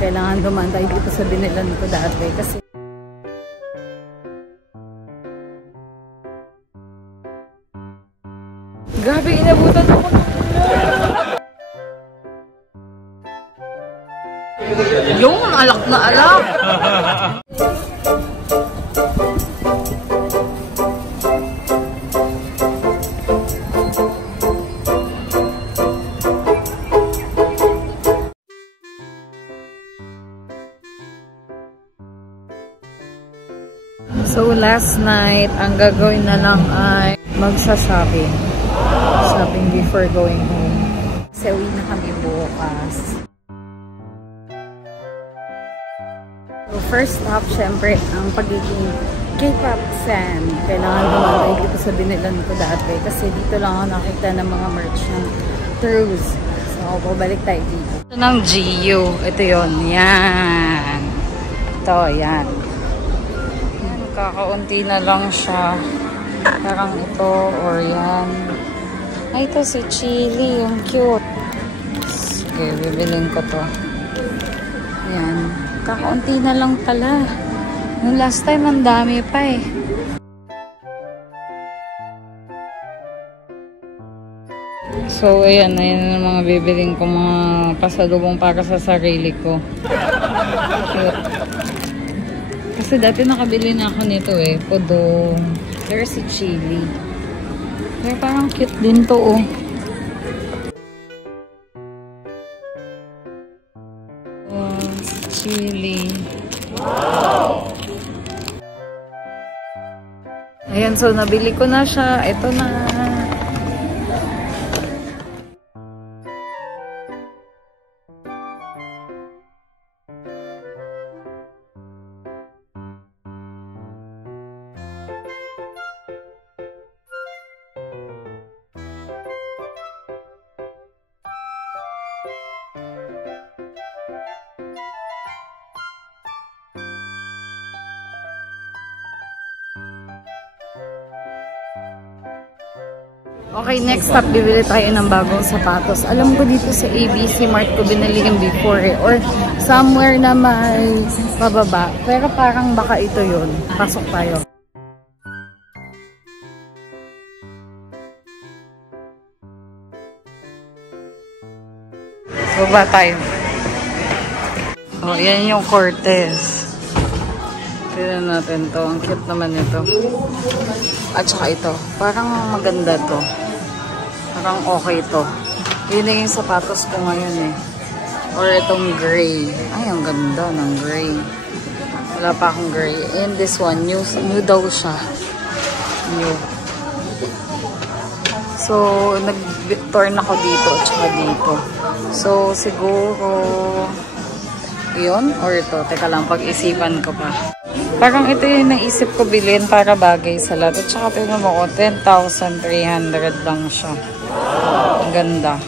Kailangan dumaan tayo dito sa binilan ko dati kasi grabe, inabutan ako. Yung alak na alak. So last night, ang gagawin na lang ay magsa-shopping. Shopping before going home. Kasi uwi na kami bukas. So first stop, syempre, ang pagiging K-pop fan. Kailangan dumaan tayo dito sa binilan ko dati. Kasi dito lang ako nakita ng mga merch ng Trues. So pabalik tayo dito. Ito ng GU. Ito yun. Yan. Ito, yan. Kakaunti na lang siya. Parang ito or yan. Ay, ito si Chili. Yung cute. Sige, bibilin ko to. Yan. Kakaunti na lang pala. Nung last time, ang dami pa eh. So, ayan. Ayan ang mga bibiling ko. Mga pasalubong para sa sarili ko. Cute. Kasi dati nakabili na ako nito eh. Pudong. Pero si Chili. Pero parang cute din to oh. Oh, si Chili. Wow! Ayan, so nabili ko na siya. Ito na. Okay, next stop, bibili tayo ng bagong sapatos. Alam ko dito sa ABC Mart ko binili yung before eh. Or somewhere na may pababa. Pero parang baka ito yun. Pasok tayo. Baba tayo. Oh, yan yung Cortez. Tignan natin to. Ang cute naman ito. At saka ito. Parang maganda to. Parang okay to. Yun na yung sapatos ko ngayon eh. Or itong gray. Ay, ang ganda ng gray. Wala pa akong gray. And this one, new daw siya. New. So, nag-turn ako dito at saka dito. So, siguro yun or ito. Teka lang, pag-isipan ko pa. Parang ito yung naisip ko bilhin para bagay sa lahat. At saka tingnan mo ko, 10,300 lang siya. Ang ganda.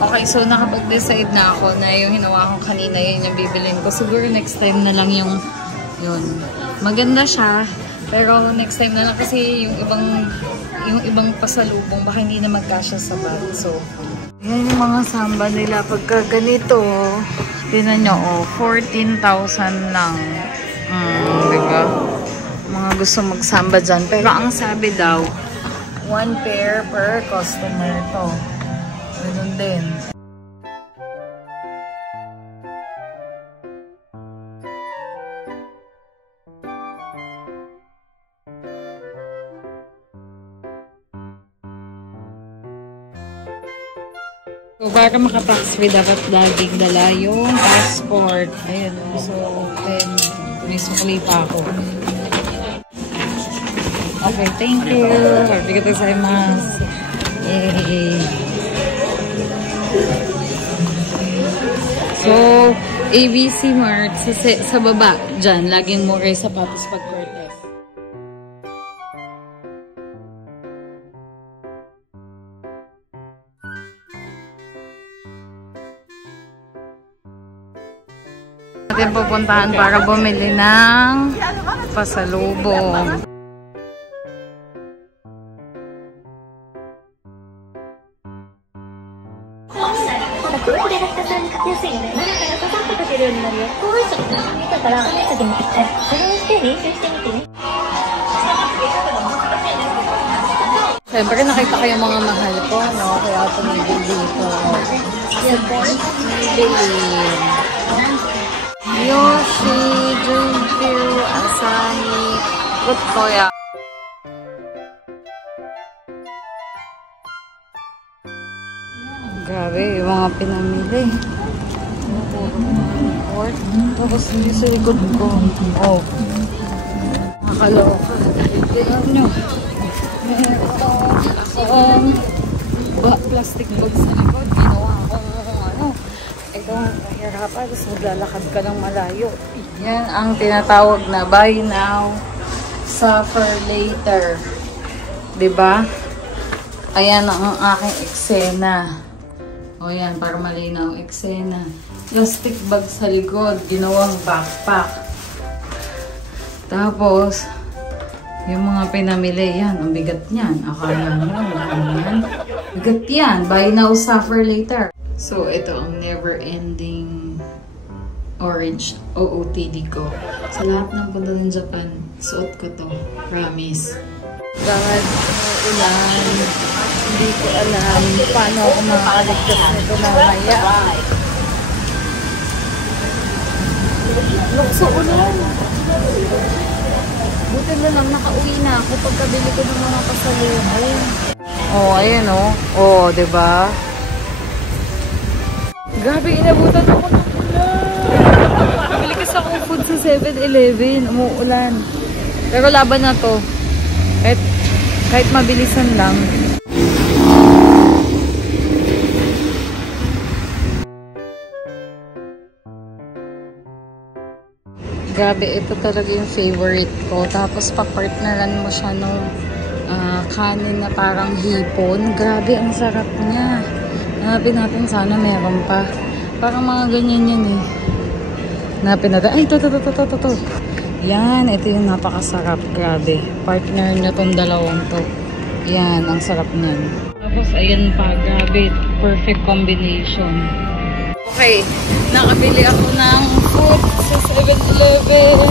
Okay, so nakapag-decide na ako na yung hinawa ko kanina, yun yung bibilhin ko. Siguro next time na lang yung yun. Maganda siya, pero next time na lang kasi yung ibang pasalubong baka hindi na magkasya sa bag. So, yan yung mga samba nila. Pagka ganito, tinan nyo, oh, 14,000 lang. Diba? Mga gusto magsamba dyan. Pero ang sabi daw, 1 pair per customer to. Ganun din. So, para makatax free, dapat laging dala yung passport. Ayun, so, may sukli pa ako. Okay, thank you. Arigatou gozaimasu. Yay! So, ABC Mart, sa baba, dyan, laging mura sapatos pag Cortez. Natin pupuntahan para bumili ng pasalubong. プロで落下されにかけやすいので、前からパパッとかけるようになるよ。後半速だから後でもそれをして練習してみてね。Siyempre, nakita ko yung mga mahal ko, no? Kaya tumigil dito. Yoshi, Junkyu, Asahi, Guttoya. Grabe, yung mga pinamili. Tapos yung sa likod ko. Oh. Nakakaloka. Tignan nyo. Meron akong plastic bag sa likod. Ginawa akong ano. Ito, mahirapan. Tapos maglalakad ka ng malayo. Yan ang tinatawag na buy now, suffer later. Diba? Ayan ang aking eksena. O yan, para malinaw, eksena. Plastic bag sa likod, ginawang backpack. Tapos, yung mga pinamili, yan, ang bigat niyan. Akala mo lang, ano yan? Bigat yan, buy now, suffer later. So, ito ang never-ending orange OOTD ko. Sa lahat ng punta ng Japan, suot ko to. Promise. Dahil ulan, hindi ko alam paano ako makakaligtas nito mamaya. Lukso ulan. Buti na lang nakauwi na ako pagkabili ko ng mga pasalubong. Oh, ayan oh. Oh, diba? Grabe, inabutan ako ng ulan. Bili kasi ako food sa 7-Eleven. Umuulan. Pero laban na to. Kahit mabilisan lang. Grabe, ito talaga yung favorite ko. Tapos papartneran mo siya nung kanin na parang hipon. Grabe, ang sarap niya. Hanapin natin, sana meron pa. Parang mga ganyan yan eh. Hanapin natin. Ay, ito. Yan, ito yung napakasarap. Grabe. Partner nyo tong dalawang to. Yan, ang sarap niyan. Tapos, ayan pa. Grabe. Perfect combination. Okay. Nakabili ako ng food sa 7-Eleven.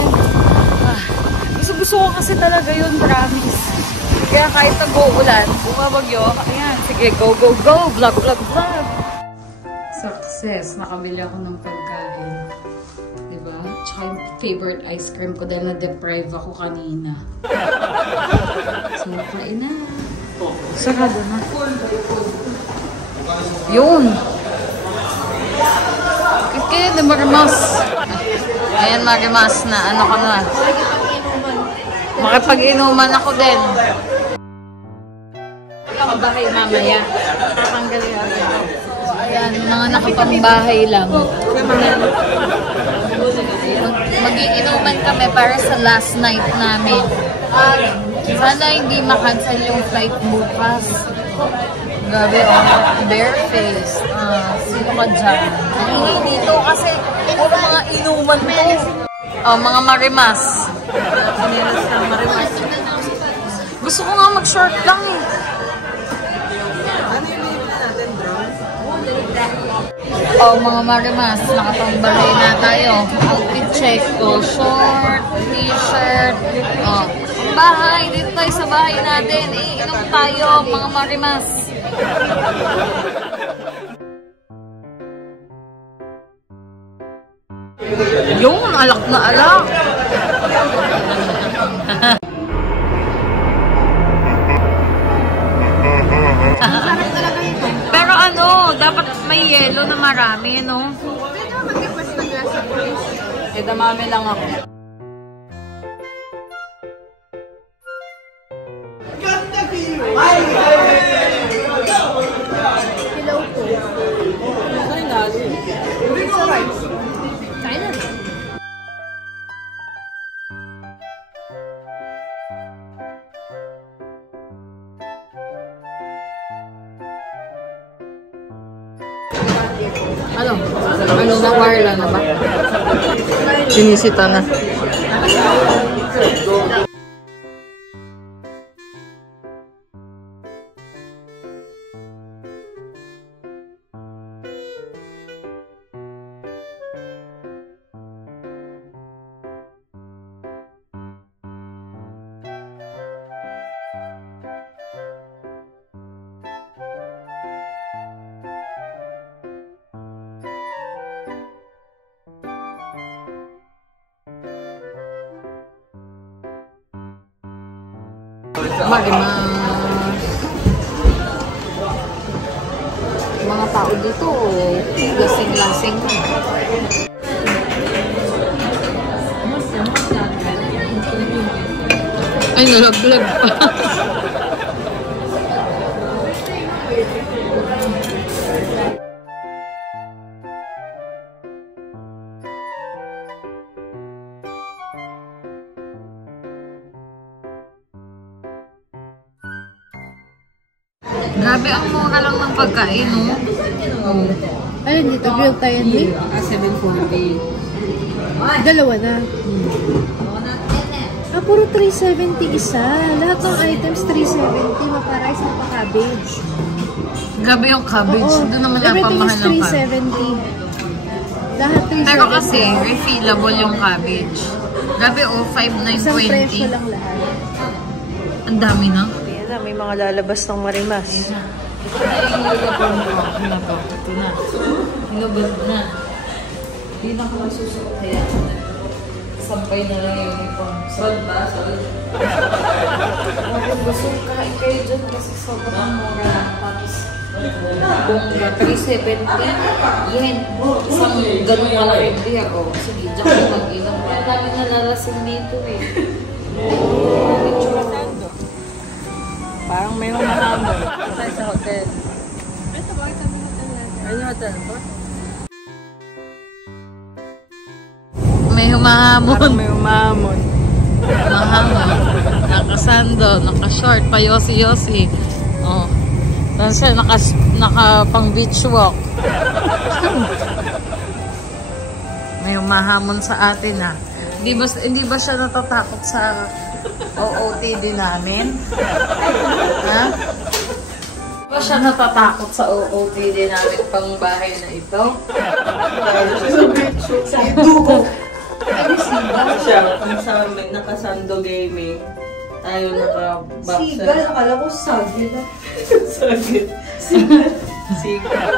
Gusto ko kasi talaga yun, promise. Kaya kahit nag-uulan, bumabagyo. Ayan, sige, go! Vlog! Success. Nakabili ako ng pagkain. Tsaka yung favorite ice cream ko dahil na-deprive ako kanina. So, kain na. Sarado na. Yun! Okay, the Marimas. Ayan, Marimas na. Ano ka na? Makipag-inuman ako din. Nakapagbahay mamaya. Nakapanggaling ako. So, ayan, mga nakapangbahay lang. Mag-iinuman kami para sa last night namin. Sana hindi makancel yung flight bukas. Grabe, barefaced. Sino ka dyan? Hindi dito kasi puro mga inuman to. Mga marimas. Gusto ko nga mag-short lang eh. Mga marimas, nakapangbalay na tayo. Outfit check ko. Short, t-shirt. Bahay, dito tayo sa bahay natin. Inom tayo, mga marimas. Yung alak na alak. Pero ano, dapat may yelo na marami, no? Pwede mo mag-request ng glass of ice? Damami lang ako. Hello po. Kain na. Ano? Ano na? Wire na ba? Sinisita na. Mga tao dito, lasing-lasing. Ay, nalaglag pa. Grabe, ang mura lang ng pagkain, no? Oh. Ayun, dito. Grilled tayo din. 740. Dalawa na. Puro 370 isa. Lahat ng items 370. Maparais na pa cabbage. Grabe yung cabbage. Doon naman ang pamahal ng cabbage. Everything is 370. Lahat 370. Pero kasi, refillable yung cabbage. Grabe, 5,920. Isang presyo lang lahat. Ang dami na. Ayan na, may mga lalabas ng marimas. Ito na. Hinubad na. Hindi na ko masusuot. Kaya sampay na lang yung uniform. Sol ba? Sol? Busog kain kayo dyan kasi sobrang mura. Tapos, bongga 370 yen. Isang ganun ka lang hindi ako. Sige, dyan ko mag-inom. Kaya namin nalalasing dito eh. Parang may humahamon. Tayo sa hotel. Ito ba? Ano hotel po? May humahamon. Parang may humahamon. Humahamon. Nakasando, nakashort, pa yosi-yosi. Oh. Tapos siya naka pang beach walk. May humahamon sa atin ah. Hindi ba siya natatakot sa OOTD namin? Ha? Hindi ba siya natatakot sa OOTD namin pang bahay na ito? Sa dugo. Ano siya? Siya, kung sa may nakasando gaming, tayo naka-boxer. Sigal, akala ko sagid. Sagid. Sigal. Sigal.